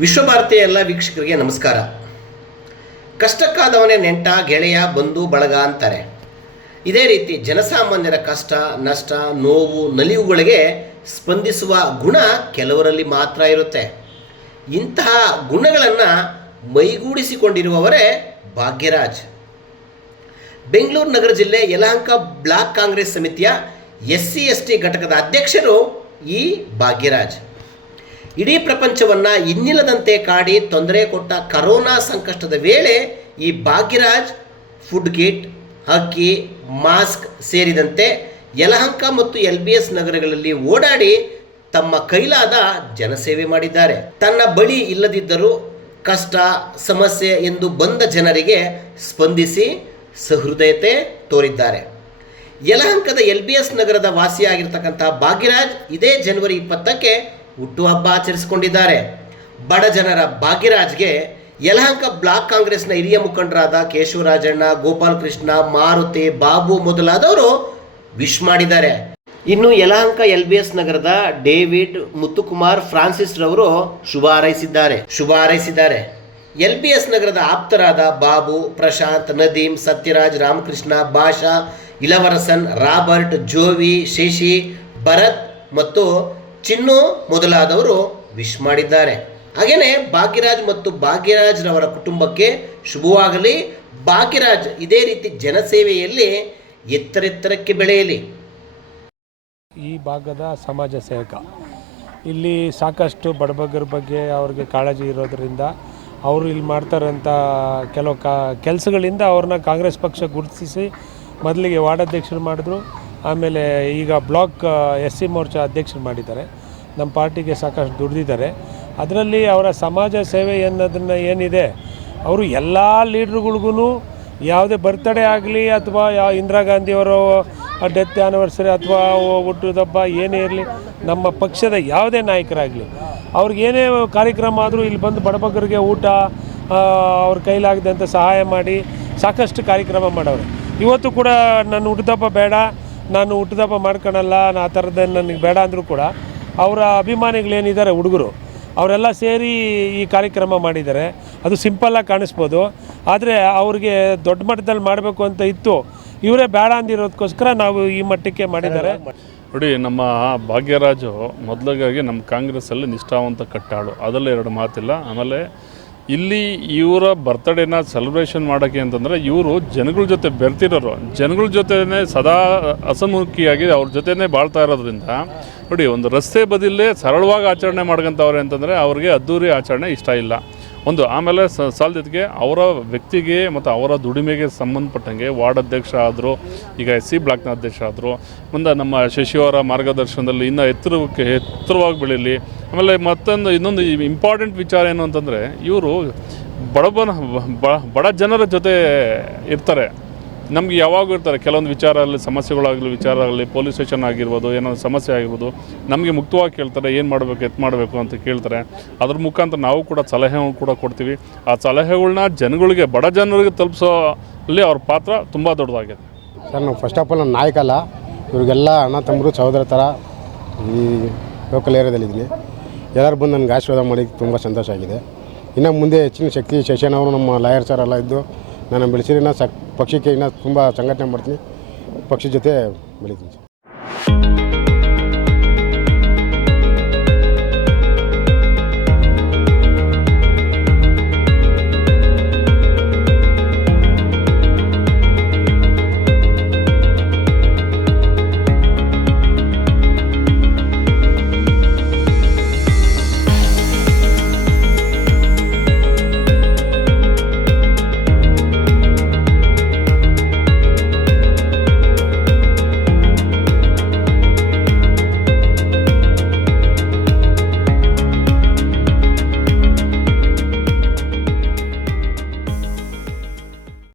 ವಿಶ್ವಭಾರತಿಯ ಎಲ್ಲ ವೀಕ್ಷಕರಿಗೆ ನಮಸ್ಕಾರ. ಕಷ್ಟಕ್ಕಾದವನೇ ನೆಂಟ, ಗೆಳೆಯ, ಬಂಧು, ಬಳಗ ಅಂತಾರೆ. ಇದೇ ರೀತಿ ಜನಸಾಮಾನ್ಯರ ಕಷ್ಟ, ನಷ್ಟ, ನೋವು, ನಲಿವುಗಳಿಗೆ ಸ್ಪಂದಿಸುವ ಗುಣ ಕೆಲವರಲ್ಲಿ ಮಾತ್ರ ಇರುತ್ತೆ. ಇಂತಹ ಗುಣಗಳನ್ನು ಮೈಗೂಡಿಸಿಕೊಂಡಿರುವವರೇ ಭಾಗ್ಯರಾಜ್. ಬೆಂಗಳೂರು ನಗರ ಜಿಲ್ಲೆ ಯಲಹಂಕ ಬ್ಲಾಕ್ ಕಾಂಗ್ರೆಸ್ ಸಮಿತಿಯ ಎಸ್ ಸಿ ಎಸ್ ಟಿ ಘಟಕದ ಅಧ್ಯಕ್ಷರು ಈ ಭಾಗ್ಯರಾಜ್. ಇಡೀ ಪ್ರಪಂಚವನ್ನು ಇನ್ನಿಲ್ಲದಂತೆ ಕಾಡಿ ತೊಂದರೆ ಕೊಟ್ಟ ಕರೋನಾ ಸಂಕಷ್ಟದ ವೇಳೆ ಈ ಭಾಗ್ಯರಾಜ್ ಫುಡ್ ಕಿಟ್ ಅಕ್ಕಿ ಮಾಸ್ಕ್ ಸೇರಿದಂತೆ ಯಲಹಂಕ ಮತ್ತು ಎಲ್ ಬಿ ಎಸ್ ನಗರಗಳಲ್ಲಿ ಓಡಾಡಿ ತಮ್ಮ ಕೈಲಾದ ಜನಸೇವೆ ಮಾಡಿದ್ದಾರೆ. ತನ್ನ ಬಳಿ ಇಲ್ಲದಿದ್ದರೂ ಕಷ್ಟ, ಸಮಸ್ಯೆ ಎಂದು ಬಂದ ಜನರಿಗೆ ಸ್ಪಂದಿಸಿ ಸಹೃದಯತೆ ತೋರಿದ್ದಾರೆ. ಯಲಹಂಕದ ಎಲ್ ಬಿ ಎಸ್ ನಗರದ ವಾಸಿಯಾಗಿರ್ತಕ್ಕಂಥ ಭಾಗ್ಯರಾಜ್ ಇದೇ ಜನವರಿ ಇಪ್ಪತ್ತಕ್ಕೆ ಹುಟ್ಟುಹಬ್ಬ ಆಚರಿಸಿಕೊಂಡಿದ್ದಾರೆ. ಬಡ ಜನರ ಭಾಗ್ಯರಾಜ್ಗೆ ಯಲಹಂಕ ಬ್ಲಾಕ್ ಕಾಂಗ್ರೆಸ್ನ ಹಿರಿಯ ಮುಖಂಡರಾದ ಕೇಶವರಾಜಣ್ಣ, ಗೋಪಾಲಕೃಷ್ಣ, ಮಾರುತಿ, ಬಾಬು ಮೊದಲಾದವರು ವಿಶ್ ಮಾಡಿದ್ದಾರೆ. ಇನ್ನು ಯಲಹಂಕ ಎಲ್ ಬಿ ಎಸ್ ನಗರದ ಡೇವಿಡ್ ಮುತ್ತುಕುಮಾರ್ ಫ್ರಾನ್ಸಿಸ್ ರವರು ಶುಭ ಹಾರೈಸಿದ್ದಾರೆ. ಶುಭ ಹಾರೈಸಿದ್ದಾರೆ. ಎಲ್ ಬಿ ಎಸ್ ನಗರದ ಆಪ್ತರಾದ ಬಾಬು, ಪ್ರಶಾಂತ್ ನದೀಮ್ ಸತ್ಯರಾಜ್, ರಾಮಕೃಷ್ಣ, ಭಾಷಾ, ಇಲವರಸನ್, ರಾಬರ್ಟ್, ಜೋವಿ, ಶಶಿ, ಭರತ್ ಮತ್ತು ಚಿನ್ನು ಮೊದಲಾದವರು ವಿಶ್ ಮಾಡಿದ್ದಾರೆ. ಹಾಗೆಯೇ ಭಾಗ್ಯರಾಜ್ ಮತ್ತು ಭಾಗ್ಯರಾಜ್ರವರ ಕುಟುಂಬಕ್ಕೆ ಶುಭವಾಗಲಿ. ಭಾಗ್ಯರಾಜ್ ಇದೇ ರೀತಿ ಜನಸೇವೆಯಲ್ಲಿ ಎತ್ತರೆತ್ತರಕ್ಕೆ ಬೆಳೆಯಲಿ. ಈ ಭಾಗದ ಸಮಾಜ ಸೇವಕ. ಇಲ್ಲಿ ಸಾಕಷ್ಟು ಬಡಬಗ್ಗರ ಬಗ್ಗೆ ಅವ್ರಿಗೆ ಕಾಳಜಿ ಇರೋದರಿಂದ ಅವರು ಇಲ್ಲಿ ಮಾಡ್ತಾರಂಥ ಕೆಲವು ಕಾ, ಕೆಲಸಗಳಿಂದ ಅವ್ರನ್ನ ಕಾಂಗ್ರೆಸ್ ಪಕ್ಷ ಗುರುತಿಸಿ ಮೊದಲಿಗೆ ವಾರ್ಡಾಧ್ಯಕ್ಷರು ಮಾಡಿದ್ರು. ಆಮೇಲೆ ಈಗ ಬ್ಲಾಕ್ ಎಸ್ ಸಿ ಮೋರ್ಚಾ ಅಧ್ಯಕ್ಷರು ಮಾಡಿದ್ದಾರೆ. ನಮ್ಮ ಪಾರ್ಟಿಗೆ ಸಾಕಷ್ಟು ದುಡಿದಿದ್ದಾರೆ. ಅದರಲ್ಲಿ ಅವರ ಸಮಾಜ ಸೇವೆ ಅನ್ನೋದನ್ನು ಏನಿದೆ, ಅವರು ಎಲ್ಲ ಲೀಡ್ರುಗಳಿಗೂ ಯಾವುದೇ ಬರ್ತ್ಡೇ ಆಗಲಿ ಅಥವಾ ಯಾವ ಇಂದಿರಾ ಗಾಂಧಿಯವರ ಡೆತ್ ಆ್ಯನಿವರ್ಸರಿ ಅಥವಾ ಹುಟ್ಟುದಬ್ಬ ಏನೇ ಇರಲಿ, ನಮ್ಮ ಪಕ್ಷದ ಯಾವುದೇ ನಾಯಕರಾಗಲಿ, ಅವ್ರಿಗೆ ಏನೇ ಕಾರ್ಯಕ್ರಮ ಆದರೂ ಇಲ್ಲಿ ಬಂದು ಬಡಬಗ್ಗರಿಗೆ ಊಟ ಅವ್ರ ಕೈಲಾಗದಂಥ ಸಹಾಯ ಮಾಡಿ ಸಾಕಷ್ಟು ಕಾರ್ಯಕ್ರಮ ಮಾಡೋರು ಇವತ್ತು ಕೂಡ ನನ್ನ ಹುಟ್ಟುದಬ್ಬ ಬೇಡ. ನಾನು ಹುಟ್ಟುದಬ್ಬ ಮಾಡ್ಕೊಳಲ್ಲ ಆ ಥರದ್ದು ನನಗೆ ಬೇಡ ಅಂದರೂ ಕೂಡ ಅವರ ಅಭಿಮಾನಿಗಳೇನಿದ್ದಾರೆ ಹುಡುಗರು, ಅವರೆಲ್ಲ ಸೇರಿ ಈ ಕಾರ್ಯಕ್ರಮ ಮಾಡಿದ್ದಾರೆ. ಅದು ಸಿಂಪಲ್ಲಾಗಿ ಕಾಣಿಸ್ಬೋದು. ಆದರೆ ಅವ್ರಿಗೆ ದೊಡ್ಡ ಮಟ್ಟದಲ್ಲಿ ಮಾಡಬೇಕು ಅಂತ ಇತ್ತು. ಇವರೇ ಬೇಡ ಅಂದಿರೋದಕ್ಕೋಸ್ಕರ ನಾವು ಈ ಮಟ್ಟಕ್ಕೆ ಮಾಡಿದ್ದಾರೆ. ನೋಡಿ, ನಮ್ಮ ಭಾಗ್ಯರಾಜು ಮೊದಲಿಗಾಗಿ ನಮ್ಮ ಕಾಂಗ್ರೆಸ್ಸಲ್ಲಿ ನಿಷ್ಠಾವಂತ ಕಟ್ಟಾಳು. ಅದರಲ್ಲಿ ಎರಡು ಮಾತಿಲ್ಲ. ಆಮೇಲೆ ಇಲ್ಲಿ ಇವರ ಬರ್ತ್ಡೇನ ಸೆಲೆಬ್ರೇಷನ್ ಮಾಡೋಕ್ಕೆ ಅಂತಂದರೆ ಇವರು ಜನಗಳ ಜೊತೆ ಬೆರ್ತಿರೋರು. ಜನಗಳ ಜೊತೆನೇ ಸದಾ ಅಸಮುಖಿಯಾಗಿ ಅವ್ರ ಜೊತೆನೇ ಬಾಳ್ತಾ ಇರೋದ್ರಿಂದ, ನೋಡಿ ಒಂದು ರಸ್ತೆ ಬದಿಲೇ ಸರಳವಾಗಿ ಆಚರಣೆ ಮಾಡ್ಕೊಂತವ್ರೆ ಅಂತಂದರೆ ಅವ್ರಿಗೆ ಅದ್ದೂರಿ ಆಚರಣೆ ಇಷ್ಟ ಇಲ್ಲ. ಒಂದು ಆಮೇಲೆ ಸಾಲದಿದ್ದಕ್ಕೆ ಅವರ ವ್ಯಕ್ತಿಗೆ ಮತ್ತು ಅವರ ದುಡಿಮೆಗೆ ಸಂಬಂಧಪಟ್ಟಂಗೆ ವಾರ್ಡ್ ಅಧ್ಯಕ್ಷ ಆದರು, ಈಗ ಎಸ್ ಸಿ ಬ್ಲಾಕ್ನ ಅಧ್ಯಕ್ಷ ಆದರು, ಮುಂದೆ ನಮ್ಮ ಶಶಿಯವರ ಮಾರ್ಗದರ್ಶನದಲ್ಲಿ ಇನ್ನೂ ಎತ್ತರಕ್ಕೆ ಎತ್ತರವಾಗಿ ಬೆಳೀಲಿ. ಆಮೇಲೆ ಮತ್ತೊಂದು ಇನ್ನೊಂದು ಇಂಪಾರ್ಟೆಂಟ್ ವಿಚಾರ ಏನು ಅಂತಂದರೆ ಇವರು ಬಡಬನ ಬಡ ಜನರ ಜೊತೆ ಇರ್ತಾರೆ. ನಮ್ಗೆ ಯಾವಾಗೂ ಇರ್ತಾರೆ, ಕೆಲವೊಂದು ವಿಚಾರದಲ್ಲಿ ಸಮಸ್ಯೆಗಳಾಗಲಿ ವಿಚಾರ ಆಗಲಿ ಪೊಲೀಸ್ ಸ್ಟೇಷನ್ ಆಗಿರ್ಬೋದು, ಏನೋ ಸಮಸ್ಯೆ ಆಗಿರ್ಬೋದು, ನಮಗೆ ಮುಕ್ತವಾಗಿ ಕೇಳ್ತಾರೆ, ಏನು ಮಾಡಬೇಕು, ಎತ್ ಮಾಡಬೇಕು ಅಂತ ಕೇಳ್ತಾರೆ. ಅದ್ರ ಮುಖಾಂತರ ನಾವು ಕೂಡ ಸಲಹೆ ಕೂಡ ಕೊಡ್ತೀವಿ. ಆ ಸಲಹೆಗಳನ್ನ ಜನಗಳಿಗೆ, ಬಡ ಜನರಿಗೆ ತಲುಪಿಸೋ ಅಲ್ಲಿ ಅವ್ರ ಪಾತ್ರ ತುಂಬ ದೊಡ್ಡದಾಗಿದೆ. ಸರ್, ನಾವು ಫಸ್ಟ್ ಆಫ್ ಆಲ್ ನಾನು ನಾಯಕ ಅಲ್ಲ. ಇವ್ರಿಗೆಲ್ಲ ಅಣ್ಣ, ತಮ್ಮರು, ಸಹೋದರ ಥರ ಈ ಲೋಕಲ್ ಏರಿಯಾದಲ್ಲಿದ್ದೀನಿ ಎಲ್ಲರೂ ಬಂದು ನನಗೆ ಆಶೀರ್ವಾದ ಮಾಡಿ, ತುಂಬ ಸಂತೋಷ ಆಗಿದೆ. ಇನ್ನು ಮುಂದೆ ಹೆಚ್ಚಿನ ಶಕ್ತಿ ಶಶಿಯನ್ ಅವರು ನಮ್ಮ ಲಾಯರ್ ಸರ್ ಎಲ್ಲ ಇದ್ದು ನಾನು ಬೆಳೆಸಿರಿ ಸಕ್ ಪಕ್ಷಕ್ಕೆ ಇನ್ನೂ ತುಂಬ ಸಂಘಟನೆ ಮಾಡ್ತೀನಿ. ಪಕ್ಷದ ಜೊತೆ ಬೆಳಿತೀನಿ. ಸರ್